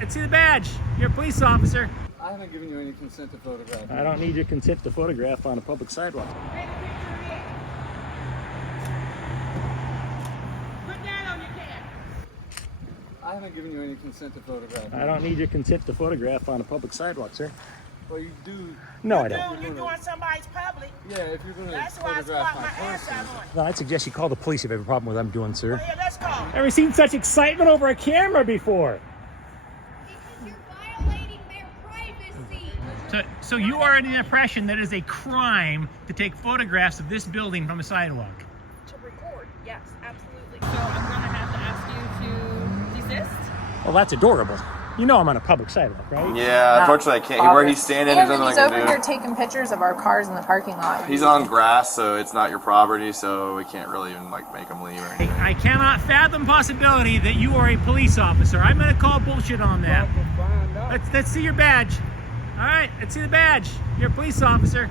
Let's see the badge. You're a police officer. I haven't given you any consent to photograph. I don't need your consent to photograph on a public sidewalk. Take a picture of it. Put that on your camera. I haven't given you any consent to photograph. I don't need your consent to photograph on a public sidewalk, sir. Well, you do. No, I don't. You're doing somebody's public. Yeah, if you're going to That's why I photograph squat my ass person. out on it. No, I'd suggest you call the police if you have a problem with what I'm doing, sir. Yeah, let's go. Ever seen such excitement over a camera before? Because you're violating their privacy. So you are in the impression that it is a crime to take photographs of this building from a sidewalk? To record, yes, absolutely. So I'm gonna have to ask you to desist. Well, that's adorable. You know I'm on a public sidewalk, right? Yeah, unfortunately I can't. Where he's standing, there's nothing I He's can over do. here taking pictures of our cars in the parking lot. He's on grass, so it's not your property, so we can't really even like make him leave or anything. I cannot fathom possibility that you are a police officer. I'm going to call bullshit on that. Let's see your badge. All right, let's see the badge. You're a police officer.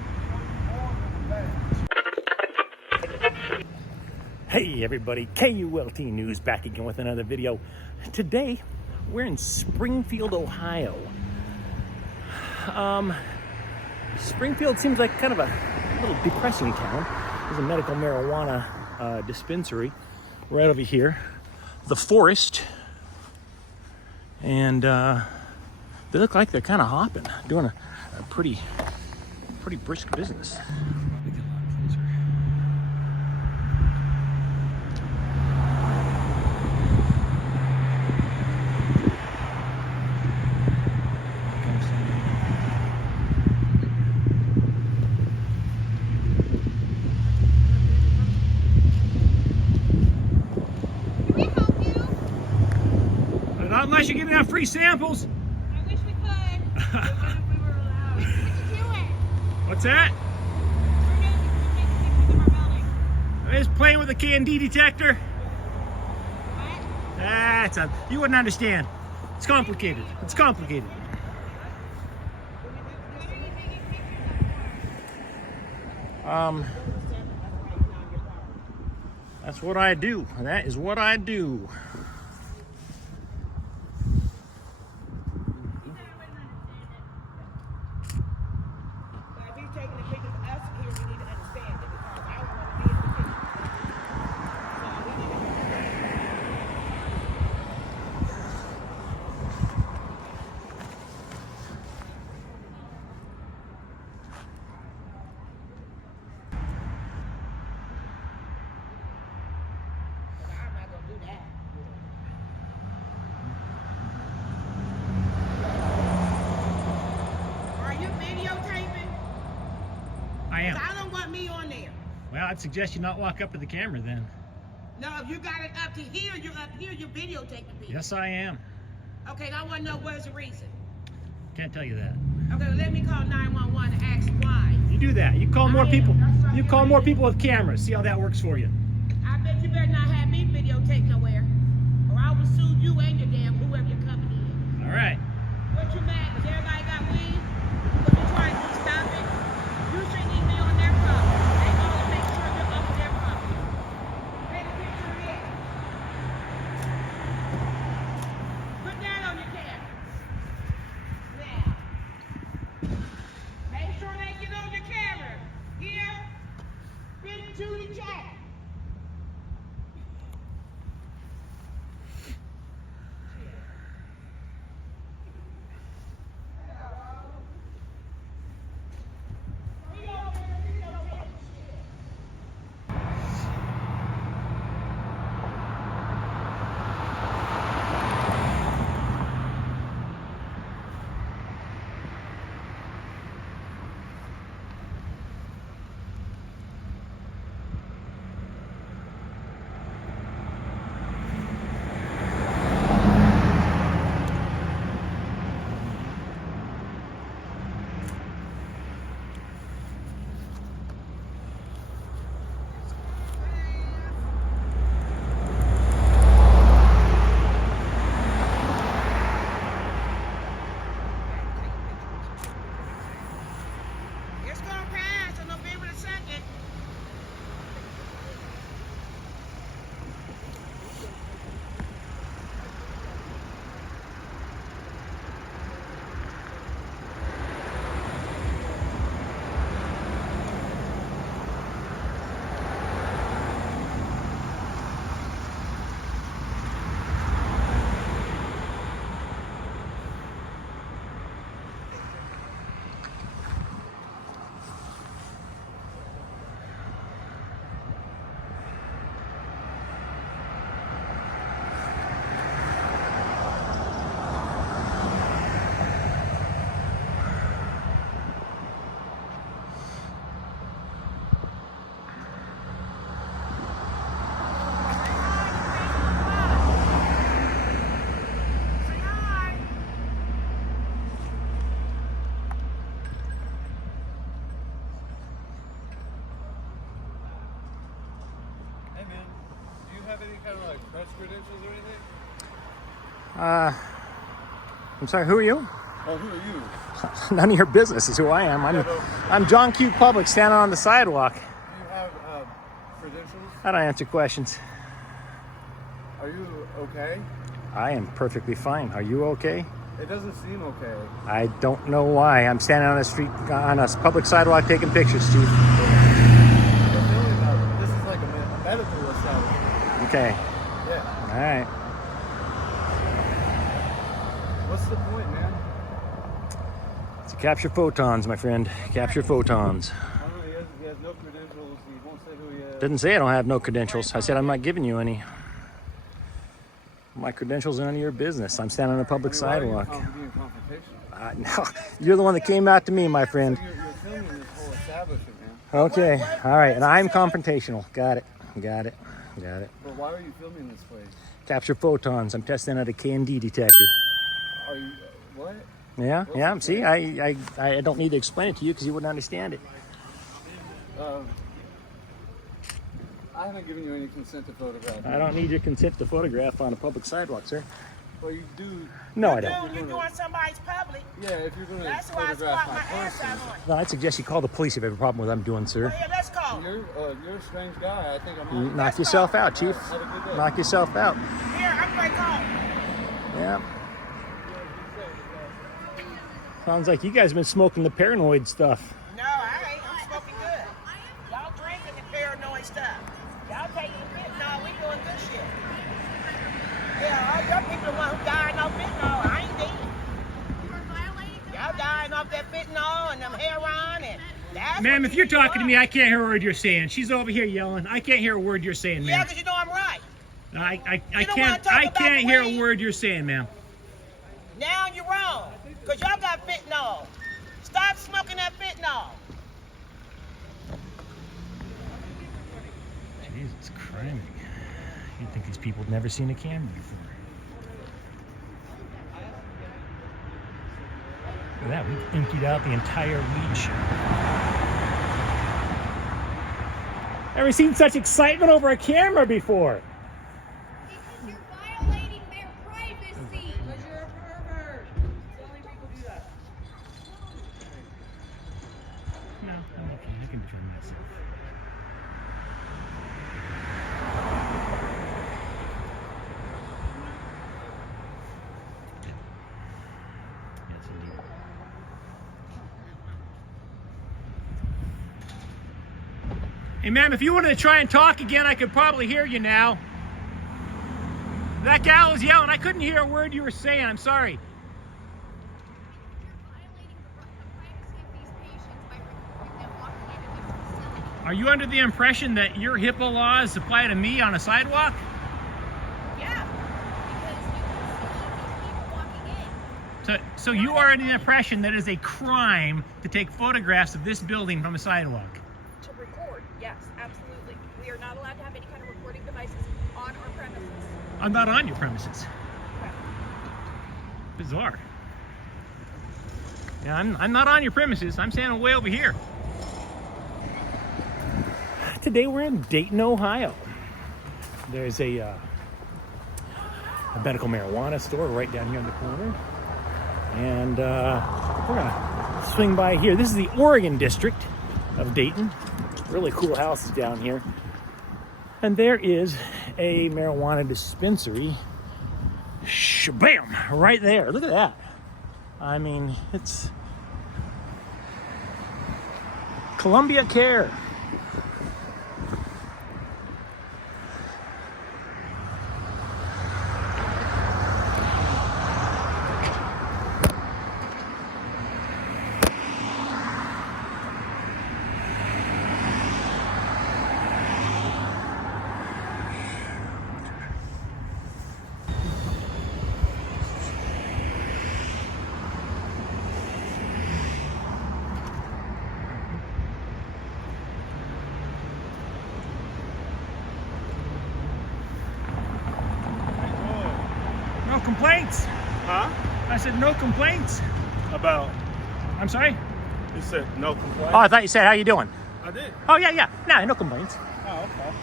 Hey everybody, KULT News back again with another video. Today, we're in Springfield, Ohio. Springfield seems like kind of a little depressing town. There's a medical marijuana dispensary right over here. The Forest. And they look like they're kind of hopping, doing a pretty brisk business. Not unless you're giving out free samples. I wish we could. What if we were allowed? What you doing? What's that? We're taking pictures of our building. I'm just playing with a K&D detector. What? You wouldn't understand. It's complicated. It's complicated. What are you taking pictures of? That's what I do. That is what I do. If he's taking the pictures of us here, we need to understand it because I don't want to be in the picture. So we need to I'm not going to do that. Are you videotaping? I am. I don't want me on there. Well, I'd suggest you not walk up to the camera then. No, if you got it up to here, you're up here, you're videotaping people. Yes, I am. Okay, I want to know what's the reason. Can't tell you that. Okay, well, let me call 911 and ask why. You do that. You call more people. You call more people with cameras. See how that works for you. I bet you better not have me videotaped nowhere, or I will sue you and your damn whoever your company is. All right. What you mad? Cause everybody got weed? What you trying to stop it? You shouldn't even be on their property. They gonna make sure you're off of their property. Take a picture of it. Put that on your camera. Now. Make sure they get on your camera. Here. Fit to the chat. have any kind of like press credentials or anything? I'm sorry, who are you? Oh, who are you? None of your business is who I am. I'm John Q. Public standing on the sidewalk. Do you have credentials? I don't answer questions. Are you okay? I am perfectly fine. Are you okay? It doesn't seem okay. I don't know why. I'm standing on a street, on a public sidewalk taking pictures, Chief. This is like a medical establishment. Okay. Yeah. All right. What's the point, man? To capture photons, my friend. Capture photons. I don't know, he has no credentials. He won't say who he is. Didn't say I don't have no credentials. I said I'm not giving you any. My credentials are none of your business. I'm standing on a public sidewalk. Why are you being confrontational? No, you're the one that came out to me, my friend. You're filming this whole establishment, man. Okay, all right, and I'm confrontational. Got it. But why are you filming this place? Capture photons. I'm testing out a K&D detector. Are you, what? Yeah. See, I don't need to explain it to you because you wouldn't understand it. I haven't given you any consent to photograph. I don't need your consent to photograph on a public sidewalk, sir. Well, you do. No, I don't. You're doing somebody's public. Yeah, if you're going to That's why I photograph squat my my ass person. out on. No, I'd suggest you call the police if you have a problem with what I'm doing, sir. Well, yeah, let's call. You're a strange guy. I think I'm on. Knock yourself out, Chief. Have a good day. Knock yourself out. Here, I'm going to call. Yeah. Sounds like you guys have been smoking the paranoid stuff. No, I ain't. I'm smoking good. Y'all drinking the paranoid stuff. Y'all taking fentanyl. We doing good shit. Yeah, all your people the one who dying off fentanyl. I ain't dead. Y'all dying off that fentanyl and them heroin and that's Ma'am, what if you're you talking to want. me, I can't hear a word you're saying. She's over here yelling. I can't hear a word you're saying, Yeah, ma'am. because you know I'm right. I don't wanna talk about can't the hear a weed? word you're saying, ma'am. Now you're wrong. Because y'all got fentanyl. Stop smoking that fentanyl. Jesus Christ. You'd think these people had never seen a camera before. Look at that, we've emptied out the entire weed shop. Ever seen such excitement over a camera before? Because you're violating their privacy. Because you're a pervert. So many people do that. No, I'm okay. I can defend myself. Yes, indeed. Hey, ma'am, if you wanted to try and talk again, I could probably hear you now. That gal was yelling. I couldn't hear a word you were saying. I'm sorry. You're violating the privacy of these patients by recording them walking into their facility. Are you under the impression that your HIPAA laws apply to me on a sidewalk? Yeah. Because you can see these people walking in. So you are under the impression that it is a crime to take photographs of this building from a sidewalk? To record, yes, absolutely. We are not allowed to have any kind of recording devices on our premises. I'm not on your premises. Bizarre. Yeah, I'm not on your premises. I'm standing way over here. Today we're in Dayton, Ohio. There's a medical marijuana store right down here in the corner. And we're gonna swing by here. This is the Oregon district of Dayton. Really cool houses down here. And there is a marijuana dispensary. Shabam! Right there. Look at that. I mean, it's Columbia Care. No complaints. Huh? I said no complaints. About, I'm sorry? you said no complaint? Oh, I thought you said, how you doing? I did. Oh, yeah. Nah, no complaints. Oh, okay.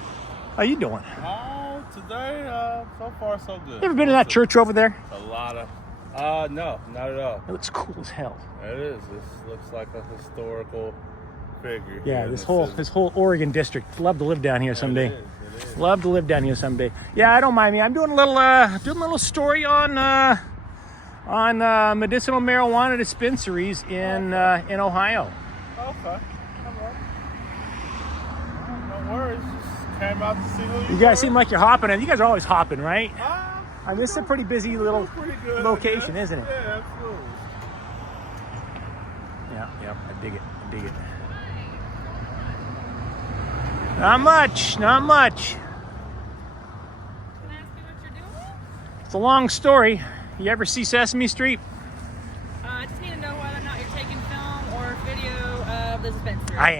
How you doing? Oh, Today, so far so good. You ever been to that church over there? A lot of. No, not at all. It looks cool as hell. It is. This looks like a historical figure. Yeah, here in this the city. whole Oregon district. Love to live down here someday. It is. Love to live down here someday. Yeah, I don't mind me. I'm doing a little story on medicinal marijuana dispensaries in Ohio. Okay. No worries. Just came out to see who You guys seem like you're hopping, and you guys are always hopping, right? Ah, I mean, this is a pretty busy little pretty good, location, I guess. isn't it? Yeah, absolutely. Yeah, I dig it. Not much. Can I ask you what you're doing? It's a long story. You ever see Sesame Street? I just need to know whether or not you're taking film or video of the dispensary. I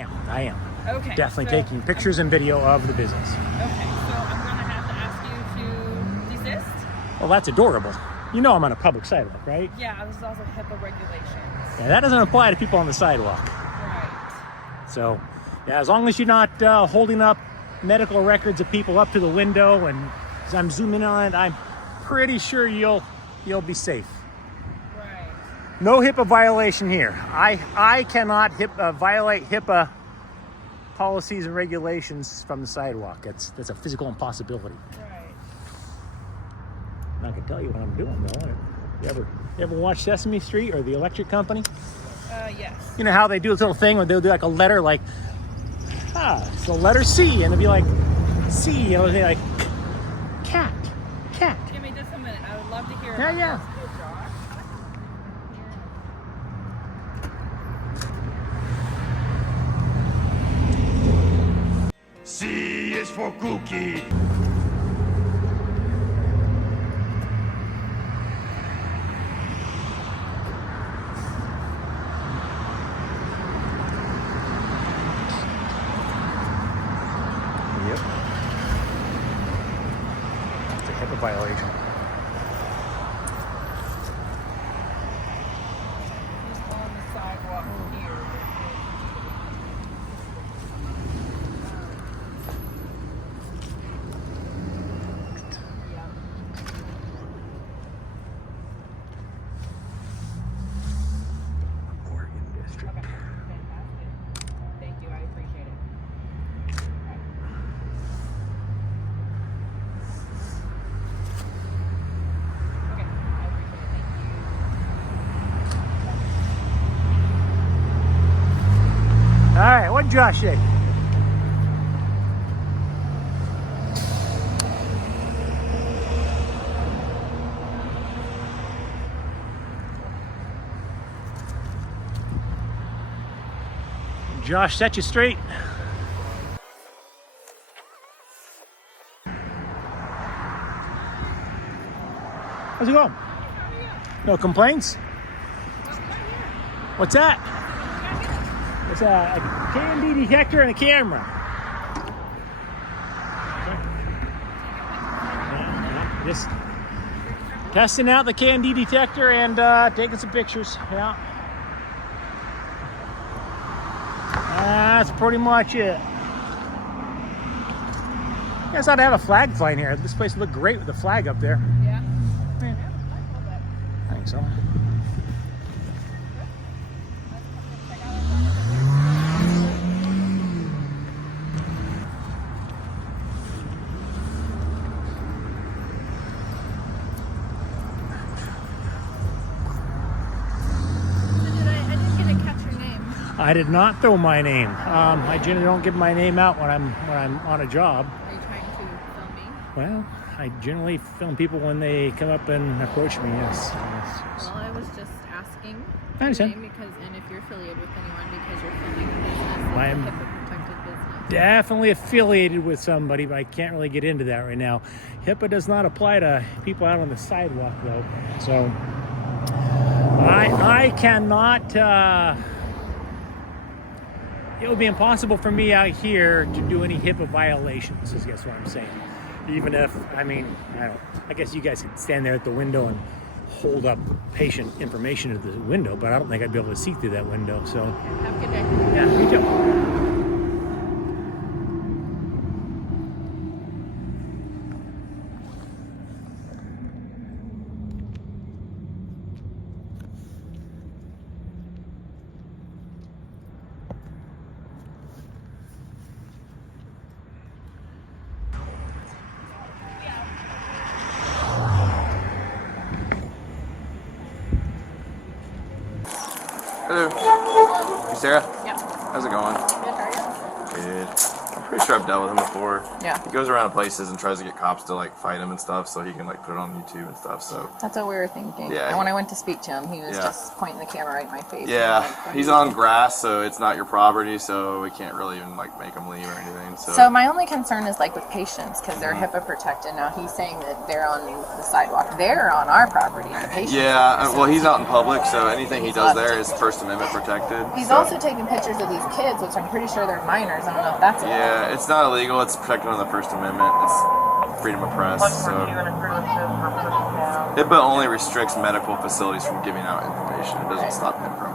am. Okay. Definitely so taking pictures and video of the business. Okay, so I'm gonna have to ask you to desist. Well, that's adorable. You know I'm on a public sidewalk, right? Yeah, this is also HIPAA regulations. Yeah, that doesn't apply to people on the sidewalk. Right. So, yeah, as long as you're not holding up medical records of people up to the window, and as I'm zooming on it, I'm pretty sure you'll be safe. Right. No HIPAA violation here. I cannot violate HIPAA policies and regulations from the sidewalk. That's a physical impossibility. Right. And I can tell you what I'm doing though. You ever watch Sesame Street or The Electric Company? Yes. You know how they do this little thing where they'll do like a letter, like it's the letter C, and they'll be like C, you know, they like cat. Give me just a minute. I would love to hear. Yeah. About this. C is for cookie. Yep. It's a HIPAA violation. Just on the sidewalk here. Oregon District. Okay, fantastic. Thank you, I appreciate it. Okay, I appreciate it. Thank you. All right, what did Josh say? Josh set you straight. How's it going? No complaints? What's that? It's a KND detector and a camera. Yeah, just testing out the KND detector and taking some pictures. Yeah. That's pretty much it. You guys ought to have a flag flying here. This place would look great with the flag up there. Yeah. Yeah. I think so. I didn't get to catch your name. I did not throw my name. I generally don't give my name out when I'm on a job. Are you trying to film me? Well, I generally film people when they come up and approach me. Yes. Well, I was just asking I understand. your name because, and if you're affiliated with anyone because you're filming a business, I it's am a HIPAA protected business. Definitely affiliated with somebody, but I can't really get into that right now. HIPAA does not apply to people out on the sidewalk, though. So I cannot. It would be impossible for me out here to do any HIPAA violations. Is guess what I'm saying. Even if, I guess you guys could stand there at the window and hold up patient information at the window, but I don't think I'd be able to see through that window. So Have a good day. yeah, me too. Hello. You Sarah? Yeah. How's it going? Good, how are you? Good. I'm pretty sure I've dealt with him before. Yeah. He goes around places and tries to get cops to like fight him and stuff, so he can like put it on YouTube and stuff. So. That's what we were thinking. Yeah. And when I went to speak to him, he was Yeah. just pointing the camera right in my face. Yeah, Like, he's on grass, so it's not your property, so we can't really even like make him leave or anything. So my only concern is like with patients, because they're HIPAA protected. Now he's saying that they're on the sidewalk. They're on our property. The patients. Yeah, well, he's out in public, so anything he does there is First Amendment protected. He's so. also taking pictures of these kids, which I'm pretty sure they're minors. I don't know if that's illegal. Yeah, it's not illegal. It's protected under the First Amendment. It's freedom of press. So HIPAA only restricts medical facilities from giving out information. It doesn't stop him from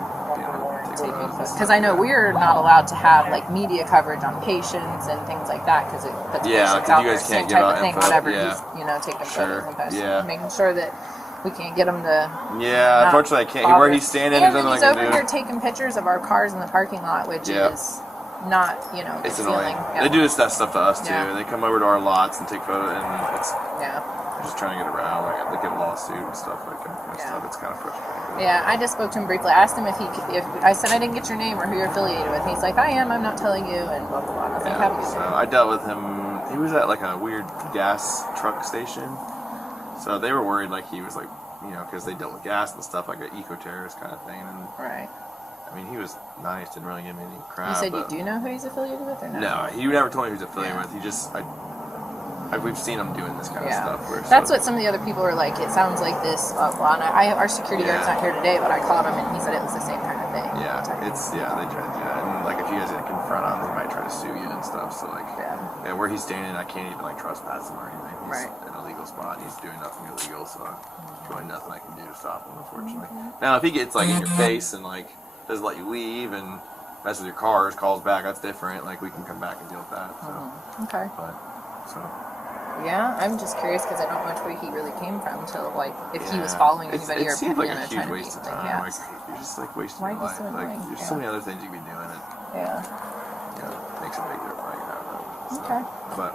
taking photos. Because I know we're not allowed to have like media coverage on patients and things like that because it puts patients out you there. guys Same can't give type out of thing. info. Whenever Yeah. he's taking Sure. photos and posting, Yeah. making sure that we can't get him to. Yeah, unfortunately, I can't. Where he's standing, and there's then nothing he's I can over do. here taking pictures of our cars in the parking lot, which is not, It's stealing. annoying. Yeah. They do that stuff to us too. Yeah. They come over to our lots and take photos, and it's Yeah. just trying to get around. Like they get a lawsuit and stuff like that. Stuff. It's kind of frustrating. Yeah, I just spoke to him briefly. I asked him if I said I didn't get your name or who you're affiliated with. He's like, I am. I'm not telling you, and blah blah blah. I was like, have a good So day. I dealt with him. He was at like a weird gas truck station. So they were worried like he was like, because they dealt with gas and stuff, like an eco-terrorist kind of thing. And Right. I mean, he was nice, didn't really give me any crap. You said you but do know who he's affiliated with, or no? No, he never told me who he's affiliated with. He just, we've seen him doing this kind of stuff. That's what some of the other people were like. It sounds like this. Well, and our security guard's not here today, but I called him and he said it was the same kind of thing. Yeah, they try to do that. And like if you guys confront him, they might try to sue you and stuff. So like, where he's standing, I can't even like trespass him or anything. He's in a legal spot. He's doing nothing illegal, so there's really nothing I can do to stop him, unfortunately. Now, if he gets like in your face and like doesn't let you leave and messes with your cars, calls back, that's different. Like we can come back and deal with that. So. Okay. But so. Yeah, I'm just curious because I don't know which way he really came from until like if he was following anybody or it seems like a trying huge to waste of be, time. Like you're just like wasting Why your is life. he so Like annoying? there's so many other things you could be doing. Makes a big difference. So. Okay. But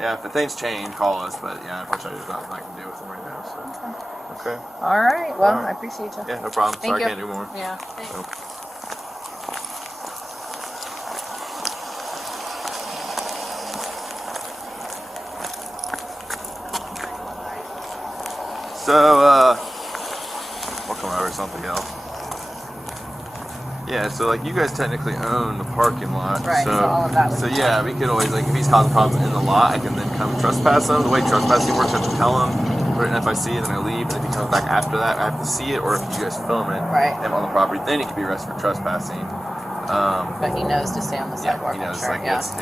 yeah, if the things change, call us. But yeah, unfortunately, there's nothing I can do with them right now. So. Okay. All right. Well, I appreciate you. Yeah, no problem. Thank Sorry, you. I can't do more. Yeah. Thanks. Nope. So, we'll come over to something else. Yeah, so like you guys technically own the parking lot. Right, so all of that would So yeah, we could always, like if he's causing problems in the lot, I can then come trespass him. The way trespassing works, I have to tell him, put it in FIC, and then I leave. And if he comes back after that, I have to see it, or if you guys film it, him on the property, then he can be arrested for trespassing. But he knows to stay on the sidewalk. He knows, I'm sure. like, so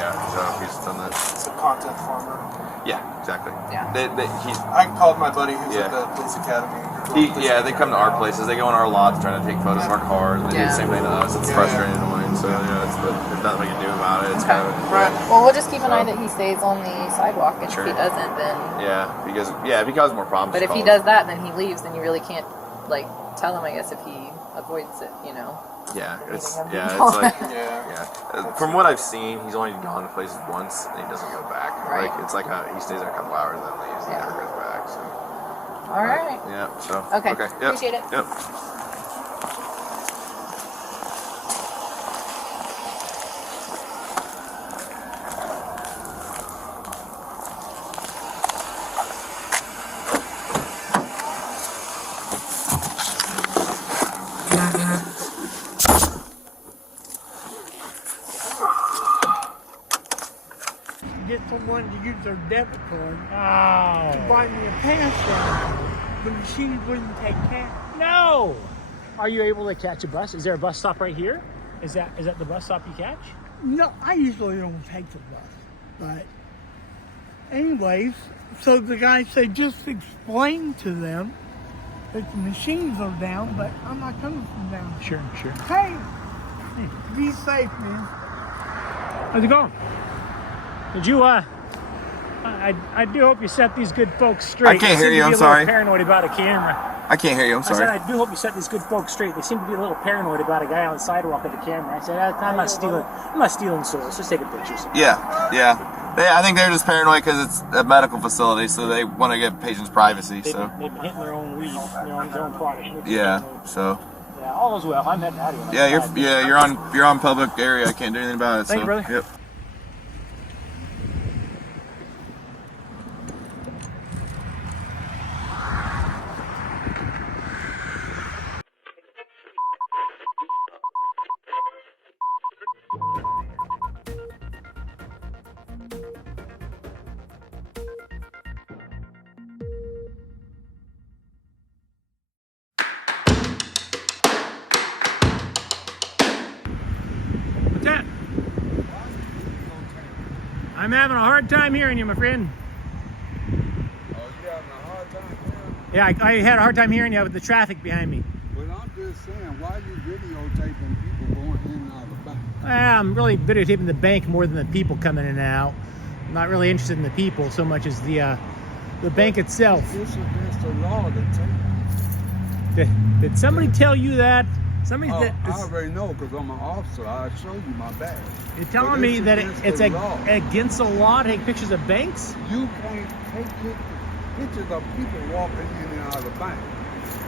he's done that. It's a content farmer. Yeah, exactly. Yeah. I called my buddy who's at the police academy. They come to our places. They go on our lots trying to take photos of our cars. They do the same thing to us. It's frustrating and annoying. So there's nothing we can do about it. It's kind of Well, we'll just keep an eye that he stays on the sidewalk, and if he doesn't, then if he causes more problems. But if he does that, then he leaves. Then you really can't like tell him. I guess if he avoids it, Yeah, it's like Yeah. From what I've seen, he's only gone to places once and he doesn't go back. Right. Like it's like he stays there a couple hours and then leaves and never goes back. So. All right. Yeah. So. Okay. Yep. Appreciate it. Yep. Get someone to use their debit card to buy me a pass down. The machine wouldn't take cash. No! Are you able to catch a bus? Is there a bus stop right here? Is that the bus stop you catch? No, I usually don't take the bus. But anyways, so the guy said just explain to them that the machines are down, but I'm not coming from down. Sure. Hey, be safe, man. How's it going? Did you, I do hope you set these good folks straight. I can't hear you, I'm They seem to be a sorry. little paranoid about a camera. I can't hear you. I'm I said, sorry. I do hope you set these good folks straight. They seem to be a little paranoid about a guy on the sidewalk with a camera. I said, I'm not stealing souls. Just taking pictures. Yeah. I think they're just paranoid because it's a medical facility, so they want to give patients privacy. They've So. been hitting their own weed, their own product. Yeah. So. Yeah, all is well. I'm heading out of here. Yeah, you're on public area. I can't do anything about it. Thank you, brother. Yep. What's that? I'm having a hard time hearing you, my friend. Oh, you having a hard time here? Yeah, I had a hard time hearing you with the traffic behind me. But I'm just saying, why you videotaping people going in and out of the bank? I'm really videotaping the bank more than the people coming in and out. I'm not really interested in the people so much as the bank itself. It's against the law to take. Did somebody tell you that? Somebody Oh, that I already know because I'm an officer. I'll show you my badge. you're telling But me that against it's the law. against the law to take pictures of banks? You can't take pictures of people walking in and out of the bank.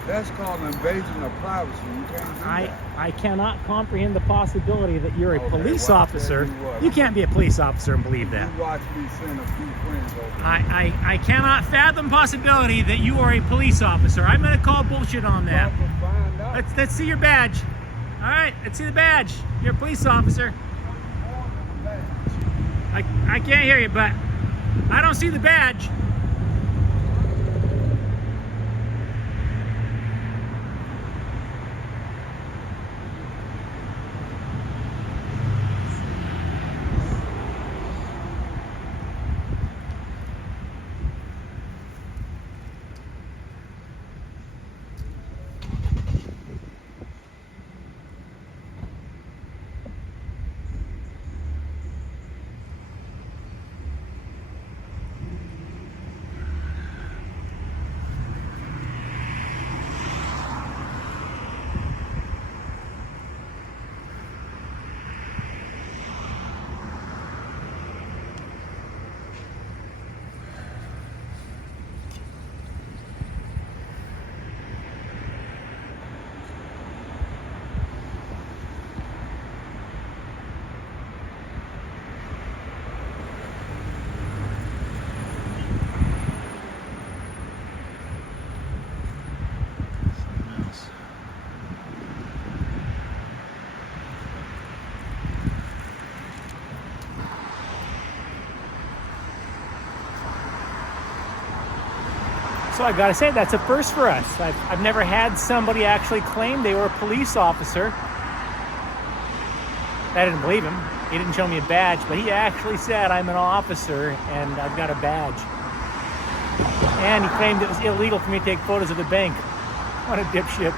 That's called invasion of privacy. You can't do that. I cannot comprehend the possibility that you're a Okay, police well, I'll officer. tell you what. You can't be a police officer and believe that. You watch me send a few friends over. I cannot fathom possibility that you are a police officer. I'm gonna call bullshit on that. Well, to find out. Let's see your badge. All right, let's see the badge. You're a police officer. I can't hear you, but I don't see the badge. So I gotta say, that's a first for us. I've never had somebody actually claim they were a police officer. I didn't believe him. He didn't show me a badge, but he actually said, I'm an officer and I've got a badge. And he claimed it was illegal for me to take photos of the bank. What a dipshit.